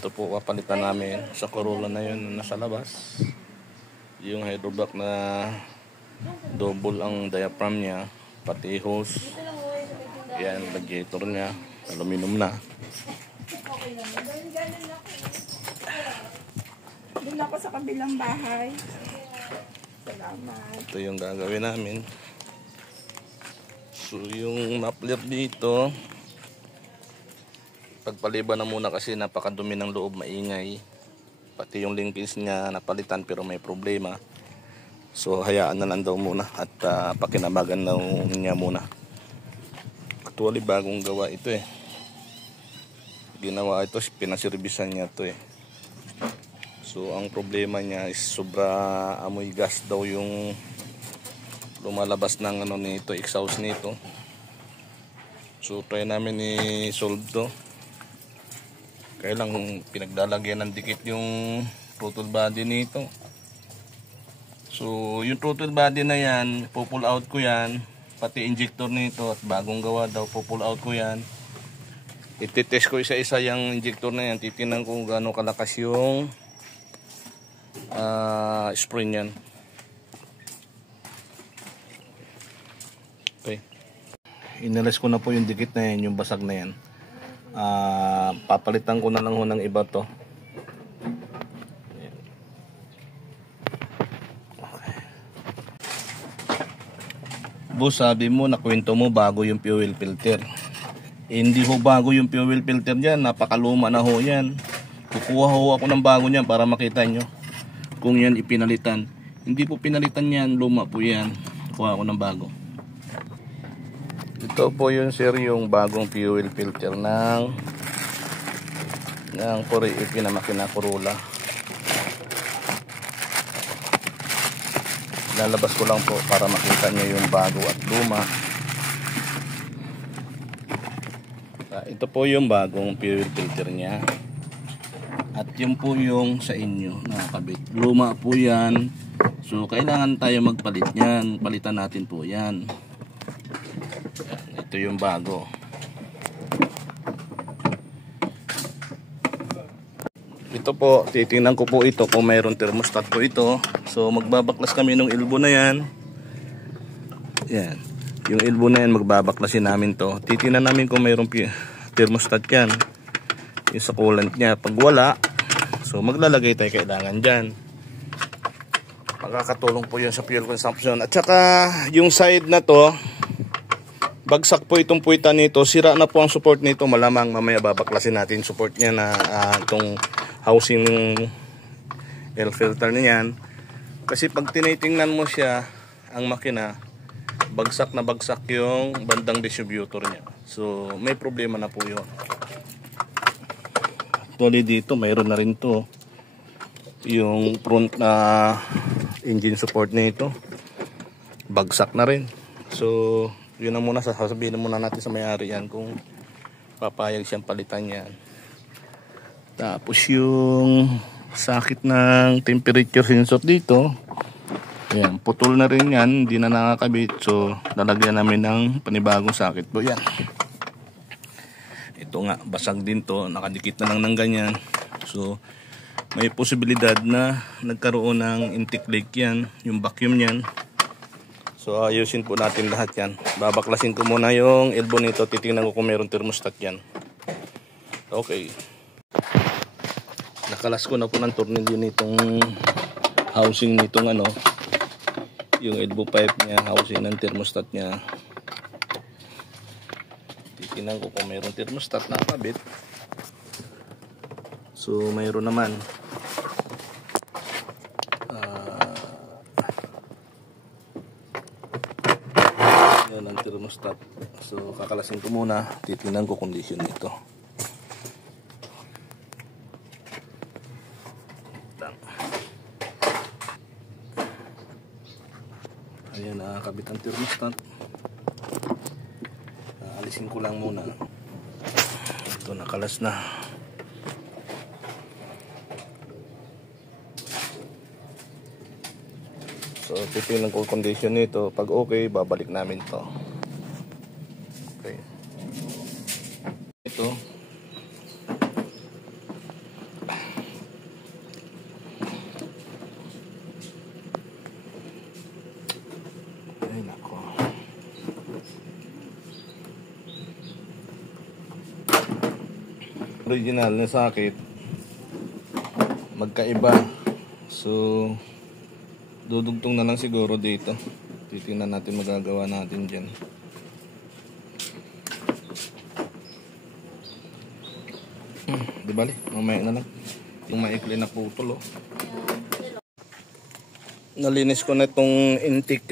Ito po papalitan namin sa Corolla na yun na nasa labas. Yung hydrovac na double ang diaphragm niya, pati hose. Yan, radiator niya, aluminum na. Doon ako sa kabilang bahay. Salamat. Ito yung gagawin namin. So yung muffler dito, pagpaliban na muna kasi napakadumi ng loob, maingay. Pati yung linkage niya napalitan pero may problema. So hayaan na lang daw muna at pakinabagan daw niya muna. Actually bagong gawa ito eh. Ginawa ito, pinasirbisan niya ito eh. So ang problema niya is sobra amoy gas daw yung lumalabas ng ano nito, exhaust nito. So try namin i-solve to. Kaya lang pinaglalagyan ng dikit yung throttle body nito. So yung throttle body na yan, pull out ko yan, pati injector nito at bagong gawa daw, pull out ko yan. Ititest ko isa-isa yung injector na yan, titinan ko gaano kalakas yung spring yan. Okay. Inalis ko na po yung dikit na yan, yung basag na yan. Papalitan ko na lang ho ng iba to. Okay. Boss, sabi mo, nakwento mo bago yung fuel filter. Hindi ho bago yung fuel filter dyan, napakaluma na ho yan. Kukuha ho ako ng bago niyan para makita nyo kung yan ipinalitan. Hindi po pinalitan yan, luma po yan. Kuha ako ng bago. Ito po yun sir, yung bagong fuel filter ng makina Corolla. Lalabas ko lang po para makita nyo yung bago at luma. Ito po yung bagong fuel filter nya. At yun po yung sa inyo nakakabit. Luma po yan. So kailangan tayo magpalit yan. Palitan natin po yan. Ito yung bago. Ito po, titingnan ko po ito kung mayroon thermostat po ito. So magbabaklas kami ng elbow na yan. Yan. Yung elbow na yan, magbabaklasin namin to. Titingnan namin kung mayroon thermostat yan. Yung sa coolant niya. Pag wala, so maglalagay tayo kailangan dyan. Makakatulong po yun sa fuel consumption. At saka yung side na to, bagsak po itong puwitan nito, sira na po ang support nito, malamang mamaya babaklasin natin support niya na itong housing ng air filter niyan. Kasi pag tinitingnan mo siya, ang makina, bagsak na bagsak yung bandang distributor niya. So may problema na po yun. Actually dito mayroon na rin to, yung front na engine support nito, bagsak na rin. So yun na muna, sasabihin muna natin sa may-ari yan kung papayag siyang palitan yan. Tapos yung sakit ng temperature sensor dito, yan, putol na rin yan, hindi na nakakabit. So lalagyan namin ng panibagong sakit po yan. Ito nga, basag din to, nakadikit na lang ng ganyan. So may posibilidad na nagkaroon ng intake leak yan, yung vacuum yan. So ayusin po natin lahat yan. Babaklasin ko muna yung elbow nito. Titingnan ko kung mayroon thermostat yan. Okay. Nakalas ko na po ng tornilyo nitong housing nitong ano, yung elbow pipe niya, housing ng thermostat niya. Titingnan ko kung mayroon thermostat na kabit. So mayroon naman. Yan ang thermostat. So kakalasin ko muna, titingnan ko condition nito. Ayan, nakakabit ang thermostat. Alisin ko lang muna. Ito, nakalas na. So titingnan ko condition nito. Pag okay, babalik namin to. Okay. Ito. original na socket magkaiba. So dudugtong na lang siguro dito. Titingnan natin magagawa natin dyan. Di bali, mamaya na lang. Yung maikli na putol, oh. Nalinis ko na itong intake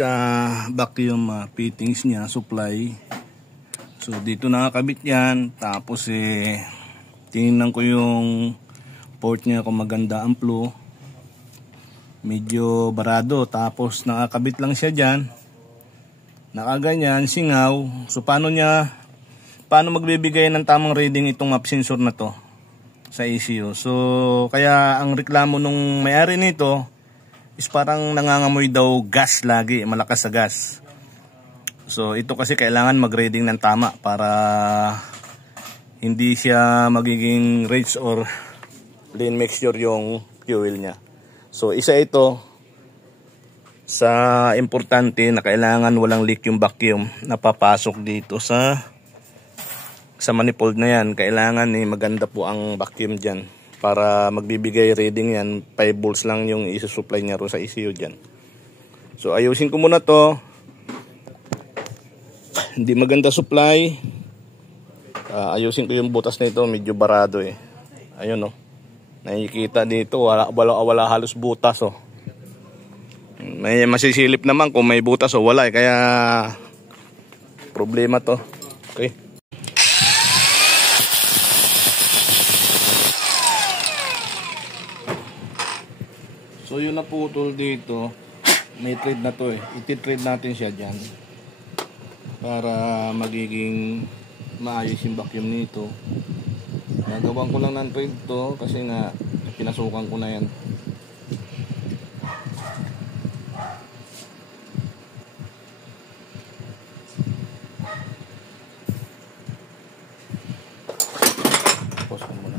vacuum fittings niya, supply. So dito nakakabit yan. Tapos tingnan ko yung port niya kung maganda ang flow. Medyo barado. Tapos nakakabit lang siya dyan. Nakaganyan, singaw. So paano magbibigay ng tamang reading itong map sensor na to sa ECU? So kaya ang reklamo nung may-ari nito is parang nangangamoy daw gas lagi, malakas sa gas. So ito kasi kailangan mag-reading ng tama para hindi siya magiging rich or lean mixture yung fuel niya. So isa ito sa importante na kailangan walang leak yung vacuum na papasok dito sa manifold na yan. Kailangan maganda po ang vacuum dyan para magbibigay reading yan. 5 volts lang yung isusupply niya ro sa ECU dyan. So ayusin ko muna to. Hindi maganda supply. Ayusin ko yung butas nito, medyo barado eh. Ayun, oh. Nakikita dito wala halos butas, oh. May masisilip naman kung may butas o wala, kaya problema to. Okay. So yun na putol dito. May thread na to eh. Iti-thread natin siya dyan para magiging maayos yung vacuum nito. Nagawan ko lang ng thread to kasi nga pinasukan ko na yan. Pause ko muna.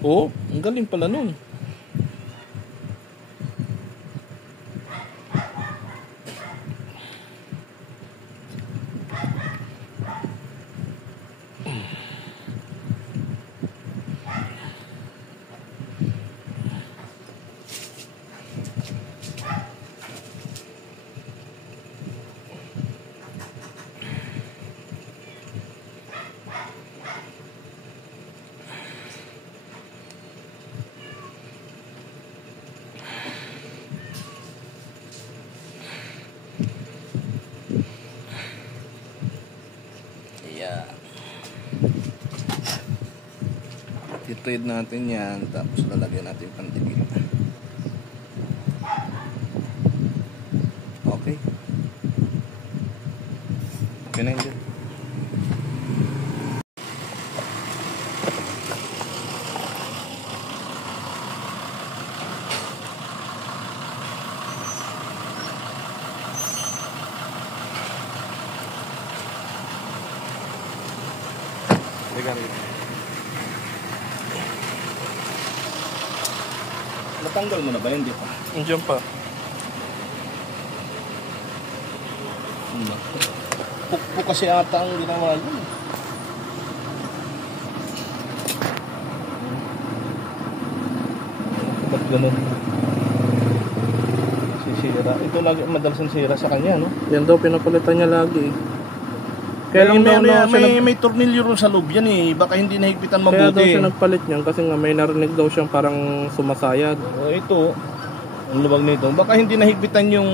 Oh, ang galing pala nun. I-trade natin yan, tapos lalagyan natin pandikit. Okay. Okay na yun dyan. Natanggal mo na ba? Hindi pa. Diyan pa. Pukpuk kasi ata ang ginawa yun. Ba't ganun? Sisira. Ito lagi madalas ang sira sa kanya, no? Yan daw, pinapalitan niya lagi. Kaya lang daw may tornilyo ron sa loob yan eh. Baka hindi nahigpitan mabuti. Kaya daw siya nagpalit niyan kasi nga may narinig daw siyang parang sumasayad. Ito, ang lubag nito. Baka hindi nahigpitan yung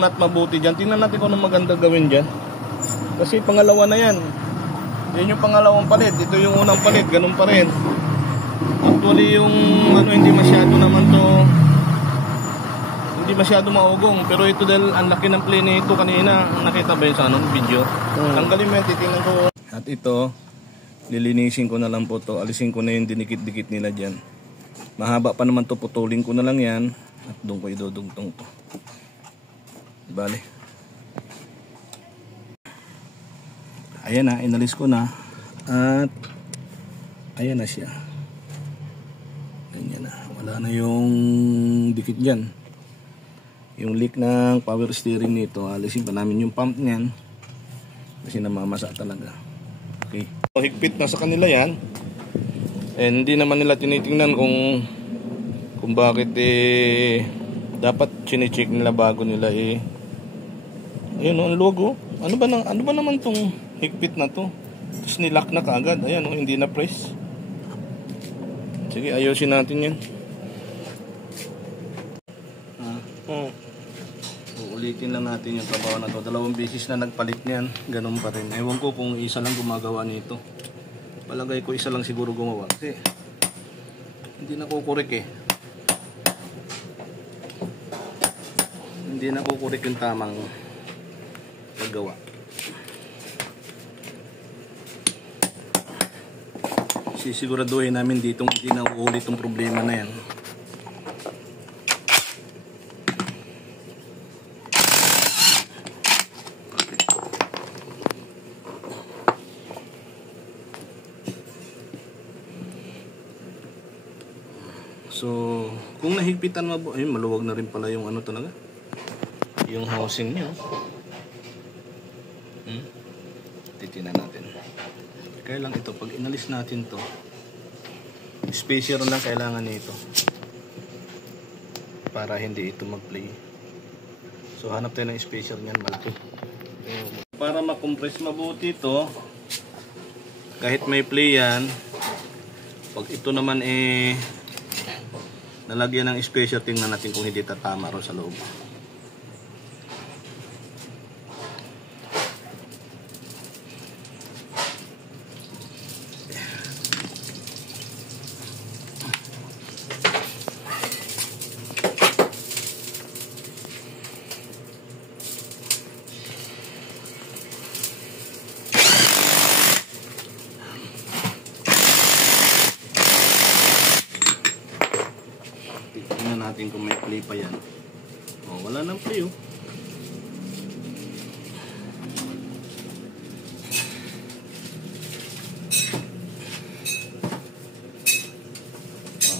nut mabuti dyan. Tingnan natin kung anong maganda gawin dyan. Kasi pangalawa na yan. Yan yung pangalawang palit. Ito yung unang palit. Ganun pa rin. Actually yung hindi masyado naman to. Hindi masyado maugong. Pero ito dahil ang laki ng play nito kanina. Nakita ba yun sa video? Tanggalin mo yan. Titingnan ko. At ito, lilinisin ko na lang po to. Alisin ko na yung dinikit-dikit nila dyan. Mahaba pa naman to. Putulin ko na lang yan. At doon ko idudugtong to. Bale. Ayan na, inalis ko na. At ayan na siya. Ganyan na. Wala na yung dikit dyan. Yung leak ng power steering nito, alisin pa namin yung pump niyan. kasi namamasa talaga. Okay. So, higpit na sa kanila yan. And hindi naman nila tinitingnan kung bakit dapat chine-check nila bago nila ayun ang logo. Ano ba naman tong higpit na to? Tapos nilock na kaagad. Ayan hindi na press. Sige, ayusin natin yan. Uulitin lang natin yung trabaho na to. 2 beses na nagpalit niyan. Ganun pa rin. Ewan ko kung isa lang gumagawa nito. Palagay ko isa lang siguro gumawa. Kasi hindi na kukurik Hindi na kukurik yung tamang paggawa. Sisiguraduhin namin dito hindi na uulit yung problema na yan. So, kung nahigpitan maluwag na rin pala yung talaga. Yung housing niya. Titinan natin. Kaya lang ito, pag inalis natin to, spacer lang kailangan nito. Para hindi ito mag-play. So, hanap tayo ng spacer niyan, malaki. Para makompress mabuti ito, kahit may play yan, pag ito naman nalagyan ng spacer, tingnan natin kung hindi tatama ro sa loob. Tingnan natin kung may play pa yan. Wala nang play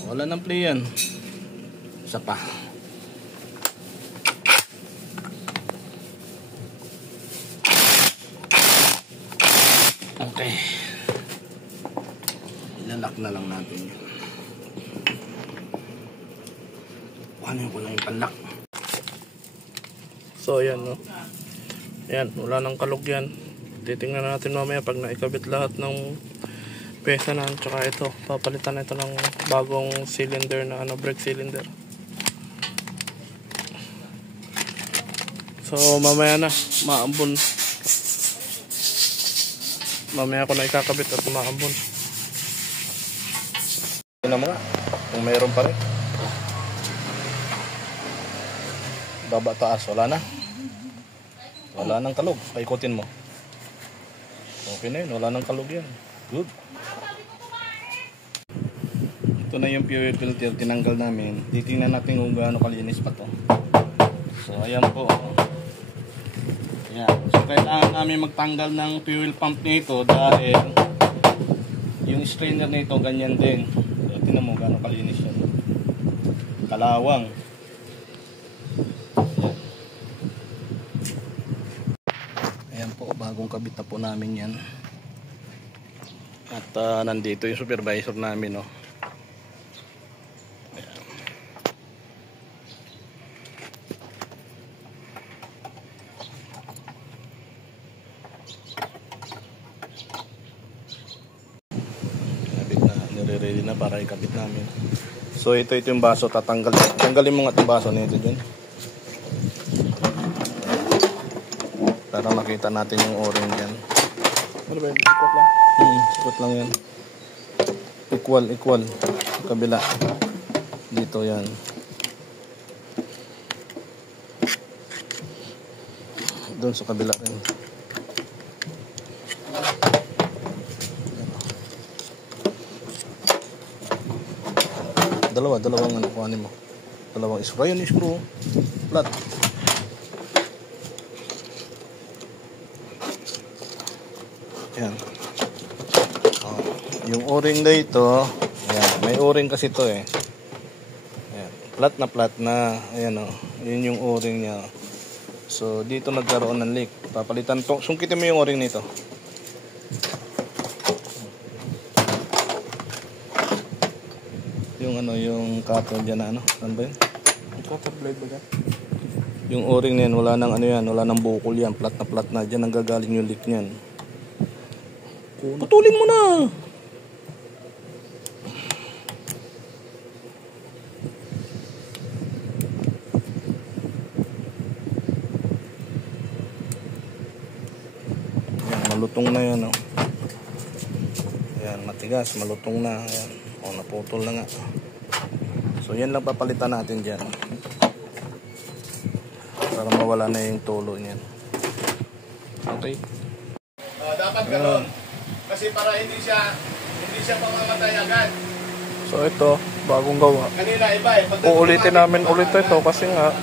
wala nang play yan. Isa pa. Okay. Ilalak na lang natin yun. Ano yung yung panlak. So ayan Ayan, wala nang kalog yan. Titingnan natin mamaya pag naikabit lahat ng pesa na. Tsaka ito, papalitan ito ng bagong cylinder na brake cylinder. So mamaya na, maambon. Mamaya ko na ikakabit at maambon. Tingnan mo nga, kung mayroon pa rin. Baba taas, wala na. Wala nang kalog. Paikutin mo. Okay na yun, wala nang kalog yan. Good. Ito na yung fuel filter, tinanggal namin. Titingnan natin kung gaano kalinis pa to. So ayan po. Ayan. So kailangan namin magtanggal ng fuel pump nito dahil yung strainer nito ganyan din. So tingnan mo gaano kalinis yan. Kalawang. Bagong kabit na po namin yan. At nandito yung supervisor namin Ayan. Kabit na, nire-ready na para ikabit namin. So ito yung baso, tanggalin mo nga itong baso nito dyan para makita natin yung o-ring dyan. Ano ba yun? Sikot lang? Sikot lang yan. Equal. Kabila. Dito yan. Doon sa kabila rin. Dalawang kuhanin mo. Dalawang screw. Ayun, screw. Flat. Yan. Yung o-ring na ito, yan, may o-ring kasi ito Yan. Flat na. Ayan Yun yung o-ring niya. So dito nagkaroon ng leak. Papalitan to. Sungkitin mo yung o-ring nito. Yung ano, yung cutter dyan na ano. Ano ba yun? Cutter blade ba yan? Yung o-ring na yan, wala nang ano yan, wala nang bukol yan. Plat na. Dyan ang gagaling yung leak niyan. Putulin mo na! Yan, malutong na yan, oh. Yan, matigas, malutong na. Yan. O, naputol na nga. So, yan lang papalitan natin dyan. Para mawala na yung tulo niyan. Okay. Dapat gano'n. Kasi para hindi siya mamamatay agad. So ito, bagong gawa. Kanina iba eh. Uulitin namin ulit ito kasi nga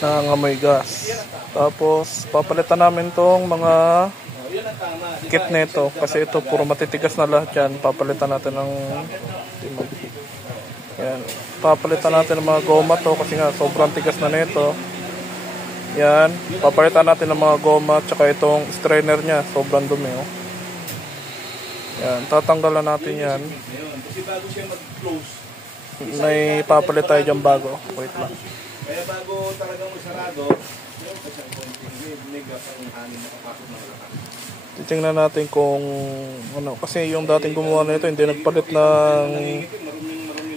nangangamoy gas. Tapos papalitan namin tong mga kit nito kasi ito puro matitigas na lahat yan. Papalitan natin ng yan. Papalitan natin ng mga goma to kasi nga sobrang tigas na nito. Yan, papalitan natin ng mga goma tsaka itong strainer niya, sobrang dumi oh. Yan, tatanggalan natin yan. Kasi bago siya mag-close. May papalit tayo dyan bago. Wait lang. Kaya bago talagang masarado, meron pa siyang konting nega pang hangin na kapasok ng lakas. Titingnan natin kung ano, kasi yung dating gumawa nito hindi nagpalit ng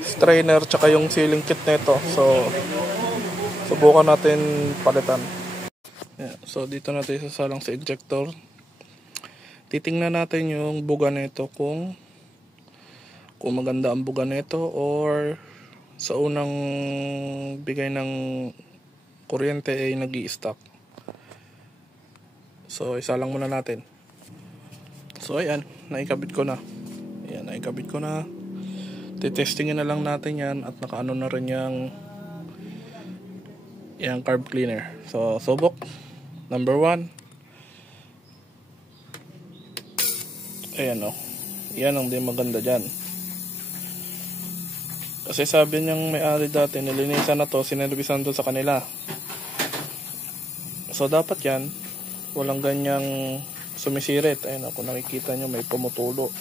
strainer tsaka yung sealing kit nito. So subukan natin palitan. Yeah, so dito natin isasalang sa injector. Titingnan natin yung buga nito kung maganda ang buga nito or sa unang bigay ng kuryente ay nag-i-stop. So isa lang muna natin. So ayan, naikabit ko na. Ayan, naikabit ko na. Titestingin na lang natin yan at nakaano na rin yung carb cleaner. So subok number 1. Ayan o. Yan ang di maganda dyan. Kasi sabi niyang may-ari dati, nilinisan na to, sinervisan to sa kanila. So dapat yan, walang ganyang sumisirit. Ayan o, kung nakikita nyo may pumutulo.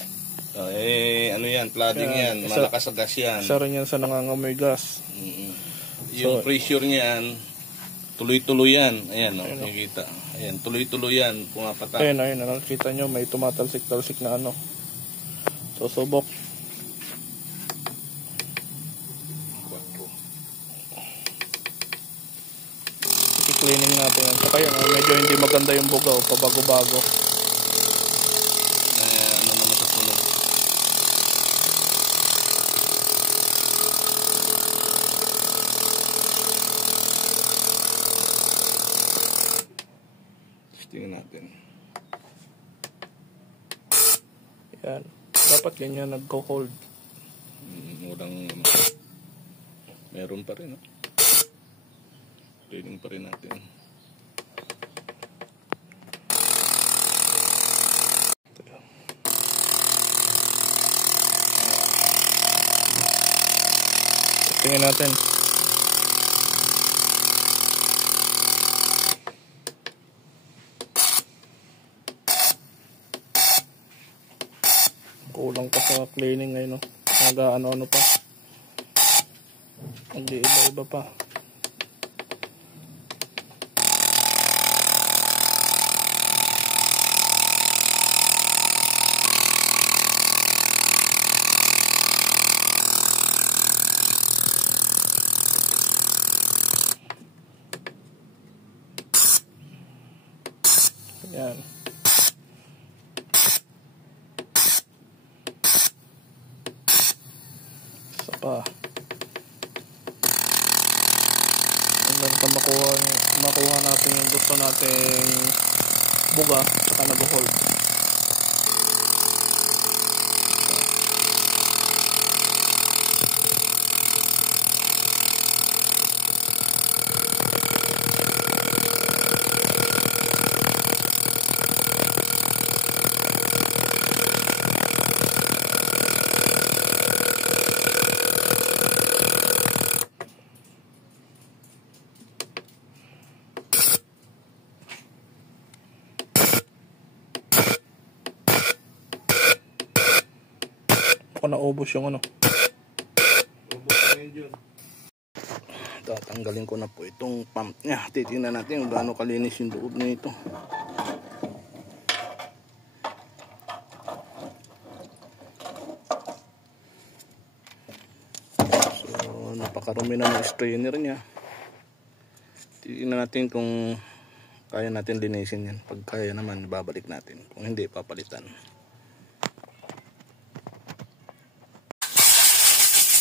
Ano yan, flooding yan, malakas sa gas yan. Isa rin yan sa nangangamoy gas. Yung pressure niyan, tuloy-tuloy yan. Ayan o, nakikita. Ayan, tuloy-tuloy yan, pumapata. Ayun, nakikita nyo may tumatalsik-talsik na ano. So subok. I-cleaning natin yan. Saka yan, medyo hindi maganda yung bugaw, pabago-bago. Ano naman sa sunog. Tingnan natin. Yan. Dapat ganyan nagko-hold. Meron pa rin. Cleaning pa rin natin. Tingnan natin. Kulang pa sa cleaning ngayon, no? Nag-ano pa. Nag-iiba-iba pa. Yan. Isa pa. Hanggang makuha natin yung gusto nating buga saka nag-hold. Baka naubos yung ano. Ubus na yun yun. Tatanggalin ko na po itong pump niya. Titingnan natin kung gaano kalinis yung loob na ito. So, napakarumi na ng strainer niya. Titingnan natin kung kaya natin linisin yan. Pag kaya naman, babalik natin. Kung hindi, papalitan.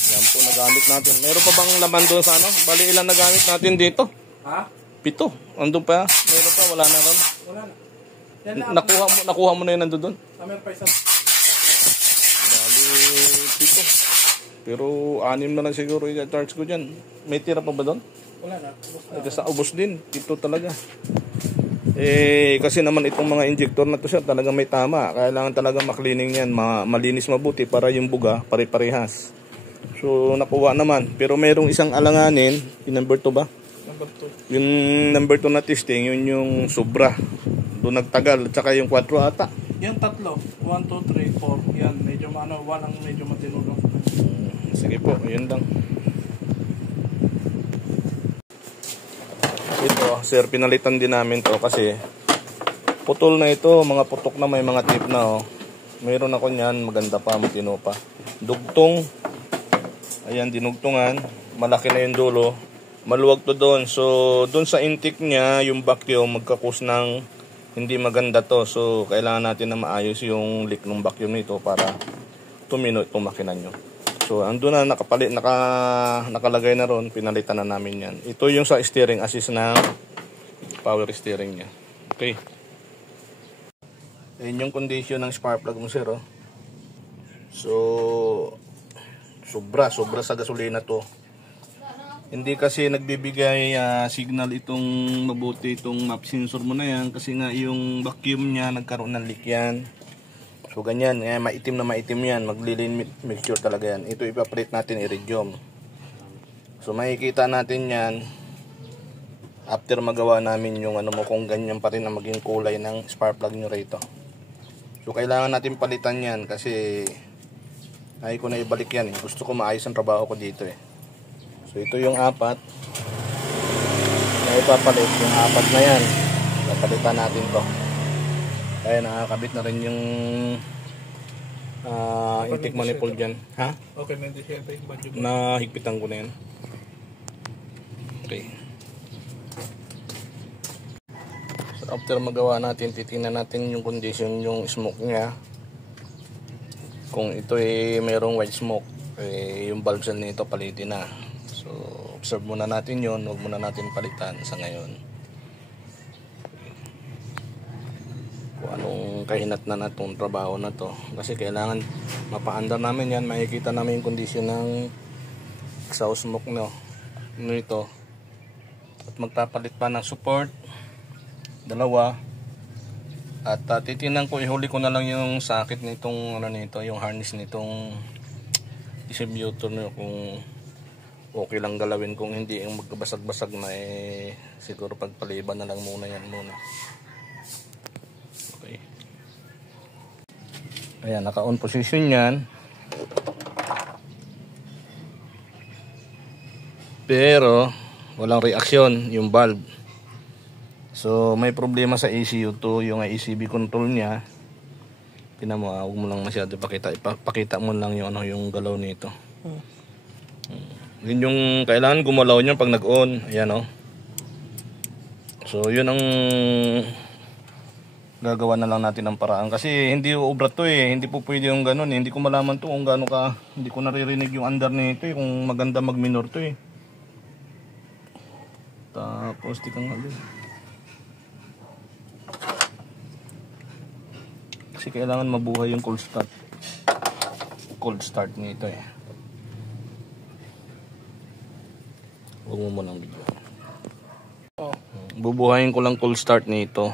Yan po nagamit natin. Meron pa bang laman doon sa ano? Bali ilan nagamit natin dito? Ha? 7. Andun pa? Meron pa? Wala na ron? Wala na. Yan na. Nakuha mo na yun nandun doon? Meron pa isang. Bali 7. Pero 6 na lang siguro i-charge ko dyan. May tira pa ba doon? Wala na. Ubos na. Kasi sa ubos din. 7 talaga. Kasi naman itong mga injector na to siya talaga may tama. Kailangan talaga maklining yan. Malinis mabuti para yung buga pare-parehas. So nakuha naman. Pero mayroong isang alanganin. Yung number 2 ba? Number 2. Yung number 2 na testing, yun yung sobra. Doon nagtagal. At saka yung 4 ata. Yan 3. 1, 2, 3, 4. Yan. Medyo ano. 1 ang medyo matinulo. Sige po, yun lang. Ito, sir, pinalitan din namin to kasi putol na ito. Mga putok na may mga tip na. Oh. Mayroon ako niyan. Maganda pa, matino pa. Dugtong. Ayan, dinugtungan. Malaki na yung dulo. Maluwag to doon. So, doon sa intake niya, yung vacuum, magkakus ng hindi maganda to. So, kailangan natin na maayos yung leak ng vacuum nito para tumino itong makina nyo. So, andun na nakalagay na ron. Pinalitan na namin yan. Ito yung sa steering assist ng power steering niya. Okay. Ayan yung condition ng spark plug mo, sir. Oh. So, sobra sa gasolina to. Hindi kasi nagbibigay signal itong mabuti itong map sensor mo na yan kasi nga yung vacuum niya nagkaroon ng leak yan. So ganyan, maitim na maitim yan, maglilin mixture talaga yan. Ito ipapalit natin iridium. So makikita natin yan after magawa namin yung ano mo kung ganyan pa rin ang maging kulay ng spark plug nyo rito. So kailangan natin palitan yan kasi ay ko na ibalik yan. Gusto ko maayos ang trabaho ko dito eh. So ito yung 4 na ipapalit. Yung 4 na yan papalitan natin to. Kaya nakakabit na rin yung intake manifold dyan. Ha? Okay, hindi siya ito yung budget. Nahigpitan ko na yan. Okay. So after magawa natin, titingnan natin yung condition yung smoke nya. Kung ito ay mayroong white smoke, yung bulb cell nito palitin na. So, observe muna natin yun. Huwag muna natin palitan sa ngayon. Kung anong kahinat na itong trabaho na to. Kasi kailangan mapaandar namin yan. Makikita namin yung kondisyon ng exhaust smoke nito. At magpapalit pa ng support. 2. At titingnan ko, ihuli ko na lang yung socket nitong ano nito, yung harness nitong distributor nyo kung okay lang galawin. Kung hindi, yung magkabasag-basag na siguro pagpaliban na lang muna yan muna. Okay. Ayan, naka-on position yan. Pero walang reaksyon yung valve. So may problema sa ECU to, yung ECB control niya. Tingnan mo, huwag mo lang masyado pakita mo lang yung yung galaw nito. Yun yung kailangan gumalaw niya pag nag-on. Ayan oh. So yun ang gagawa na lang natin ng paraan kasi hindi obra to hindi po pwede yung ganun hindi ko malaman to kung gaano ka, hindi ko naririnig yung under nito kung maganda mag-minor to tapos di kang halin kasi kailangan mabuhay yung cold start nito huwag mo munang video. Bubuhayin ko lang cold start nito.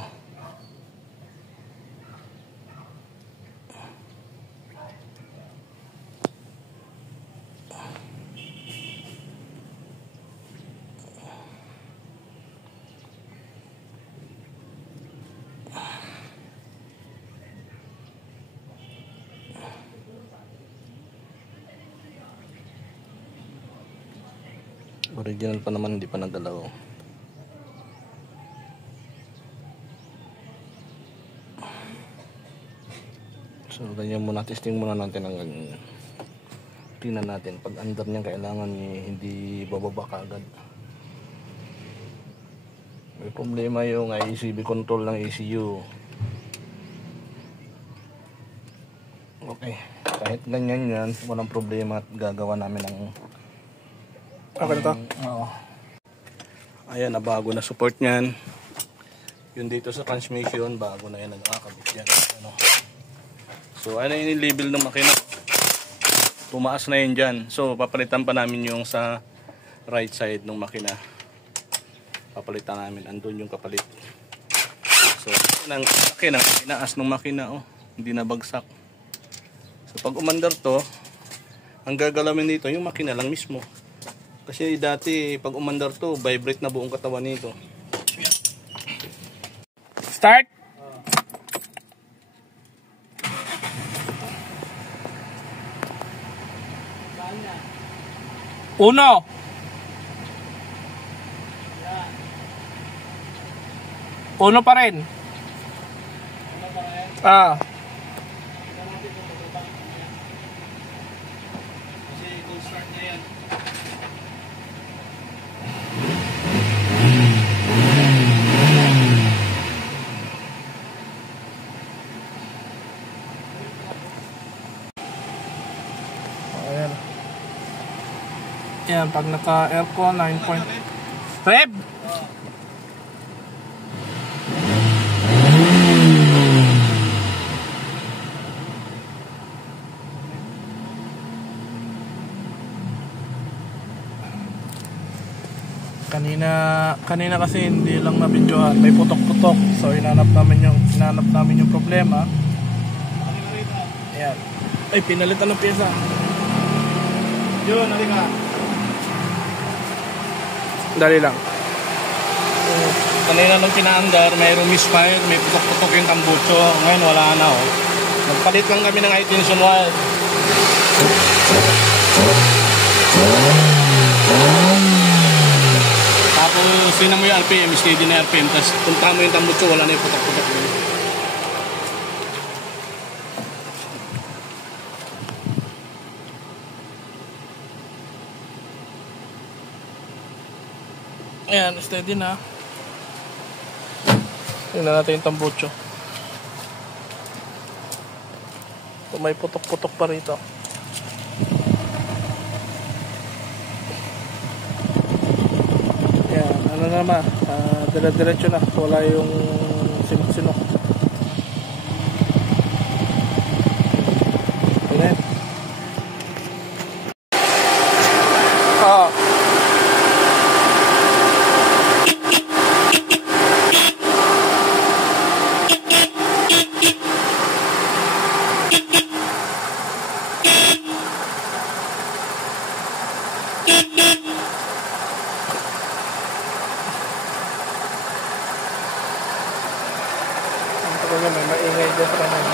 Original pa naman, hindi pa nagalaw. So ganyan muna, testing muna natin ang ganyan. Tingnan natin pag under niya kailangan hindi bababa kaagad. May problema yung ICB control ng ECU. Okay, kahit ganyan yan, walang problema at gagawa namin ng Okay na to? oo. Ayan, na bago na support niyan. Yun dito sa transmission, bago na yan nakakabit yan. Ano. So ano yung label ng makina? Tumaas na yun dyan. So papalitan pa namin yung sa right side ng makina. Papalitan namin, andun yung kapalit. So ang makina, inaas ng makina, oh, hindi na bagsak. So pag umandar to, ang gagalawin dito yung makina lang mismo. Kasi dati pag umandar to, vibrate na buong katawan nito. Start! Uno! Uno pa rin. Ah. Kasi kung start niya yan. Ayan. Yan, pag naka-aircon, 9 point. Rev! Kanina kasi hindi lang na-videohan, may putok-putok. So hinanap namin yung problema. Ayan. Ay, pinalitan ng pyesa. Yun, halika. Dali lang. Kanina nung pinaandar, mayroong misfire, may putok-putok yung tambucho. Ngayon wala na, oh. Nagpalit lang kami ng high tension wire. Tapos sinan mo yung RPM, steady na RPM. Tapos punta mo yung tambucho, wala na yung putok-putok. Ayan, steady na. Tingnan natin yung tambucho. So, may putok-putok pa rito. Ayan, ano naman, dire-diretso na. Wala yung sinok-sinok. Ayan. Ah. May maingay dyan sa kanan.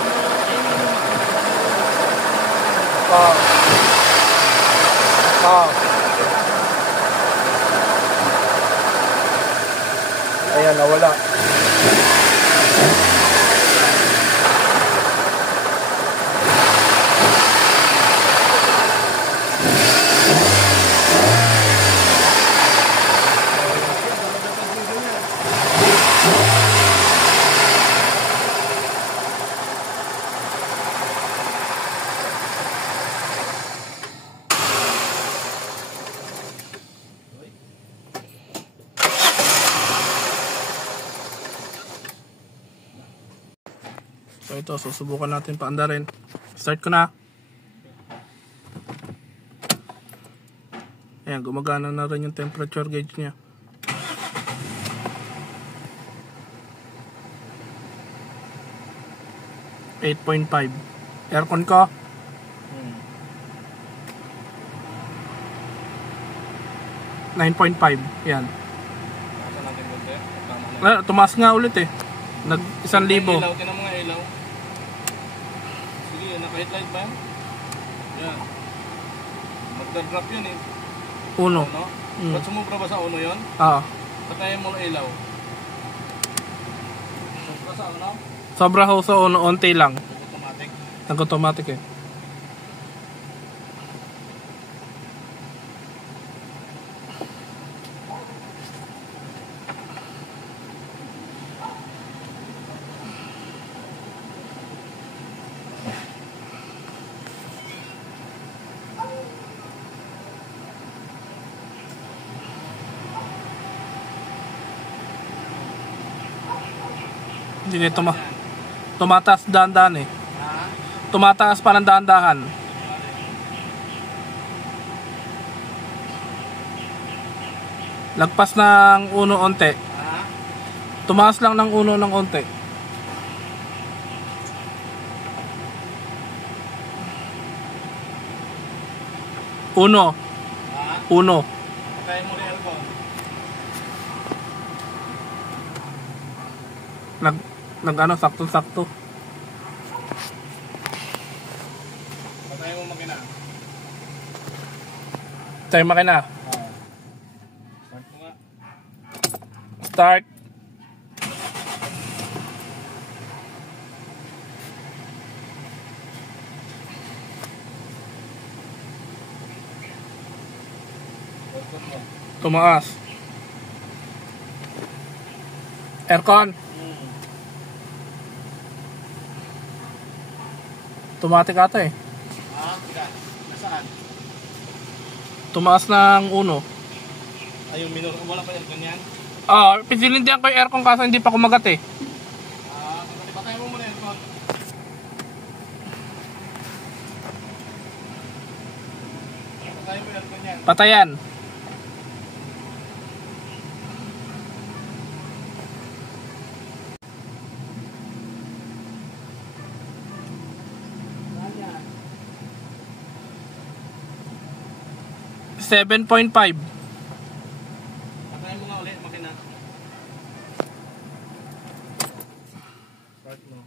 Ayan, nawala. So ito, susubukan natin paandarin. Start ko na. Ayan, gumagana na rin yung temperature gauge niya. .5 aircon ko. 9.5. Yan. Tumaas nga ulit eh. Nag 1,000. Ilaw, tinan mo nga ilaw. Sige, naka-headlight ba yan? Yan. Magda-drop yun eh. Uno. Ano? Ba't sumubra ba sa uno yun? Oo. Patayin mo ng ilaw. Sumubra sa uno? Sobra ho sa uno, onti lang. Automatic. Nag-automatic eh. Hindi kayo tumataas dahan-dahan eh. Tumataas pa ng dahan-dahan. Lagpas ng uno onte. Tumaas lang ng uno ng onte. Uno. Uno. Patayin mo ng aircon. Nag-ano, sakto-sakto. Patayin mo makina. Tayo makina. Start mo nga. Start. Aircon mo. Tumaas. Aircon. Automatic ata eh. Teka. Nasaan? Tumaas ng uno. Ay, yung minor. Wala pa aircon yan? Pisilindihan ko yung aircon kaso hindi pa kumagat eh. Patayin mo muna aircon. Patayin mo aircon yan. Patayan. $7.5. Patayin mo nga ulit, makina. Start mo.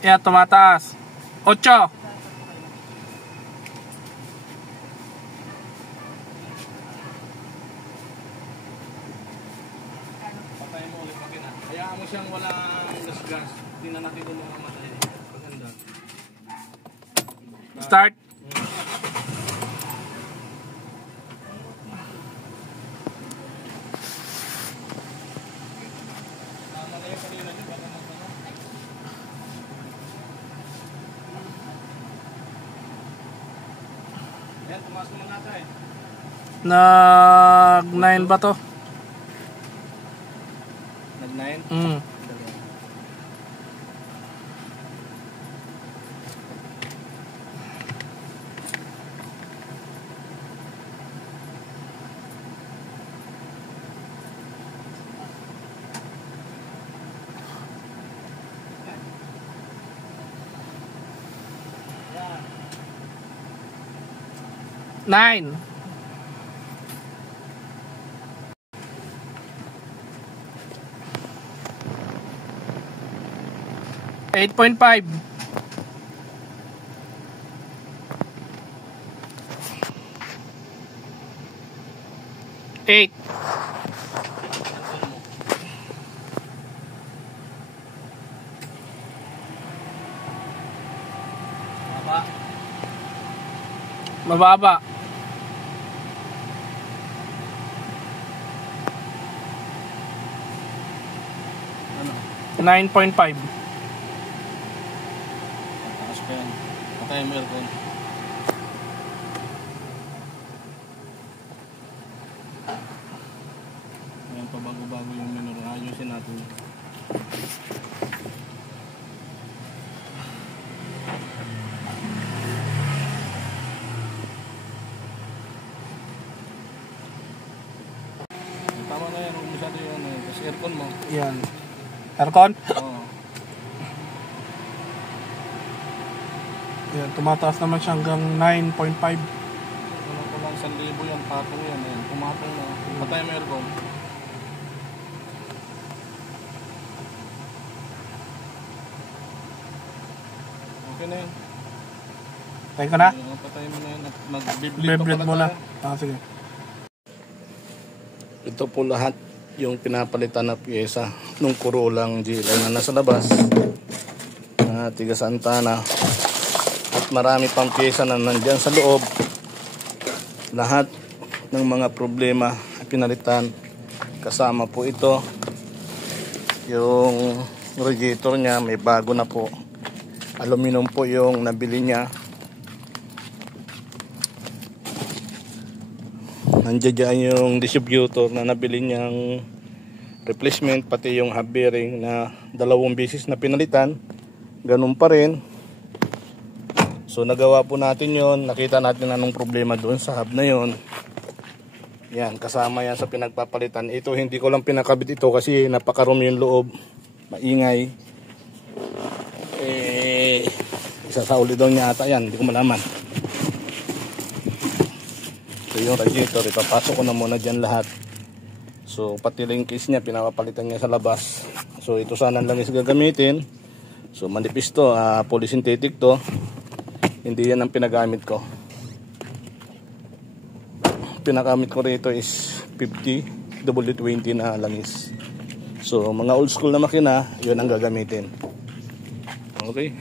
Yan, tumataas. 8. Patayin mo ulit, makina. Hayaan mo siyang walang gas-gas. Tingnan natin kung mamamatay. Maganda. Start. Tama na yung kanina niyo. Baka magano. Yan, tumaas mo na natin. Nag 9 ba to? Nag-9? Mm. Nine. 8.5. 8. Baba. Mababa. Ano? 9.5. Takas pa yan. Patayin mo aircon. Ayan pa bago-bago yung minor. Ayusin natin. Tama na yan. Huwag masyado yun. Tapos aircon mo. Yan. Aircon? Oo. Yan, tumataas naman siya hanggang 9.5. Ano ko lang 1,000 yan. Patong yan. Pumatong na. Patay mo aircon. Okay na yun. Tayo ka na? Patay mo na yun. Vibrate muna. Sige. Ito po lahat yung pinapalitan na pyesa nung Corollang GLI na nasa labas. Tiga Santana. At marami pang pyesa na nandyan sa loob. Lahat ng mga problema ay pinalitan. Kasama po ito. Yung radiator niya may bago na po. Aluminum po yung nabili niya. Nandiyan yung distributor na nabili niyang replacement, pati yung hub bearing na 2 beses na pinalitan. Ganun pa rin. So nagawa po natin yon. Nakita natin anong problema doon sa hub na yon. Yan, kasama yan sa pinagpapalitan. Ito hindi ko lang pinakabit ito kasi napakarumi yung loob. Maingay. Isa sa ulit doon niya ata yan, hindi ko malaman. So yung radiator, ipapasok ko na muna dyan lahat. So pati rin case niya, pinapalitan niya sa labas. So ito sana lang is gagamitin. So manipis to, polysynthetic to. Hindi yan ang pinagamit ko. Pinagamit ko rito is 50 W20 na langis. So mga old school na makina, yun ang gagamitin. Okay.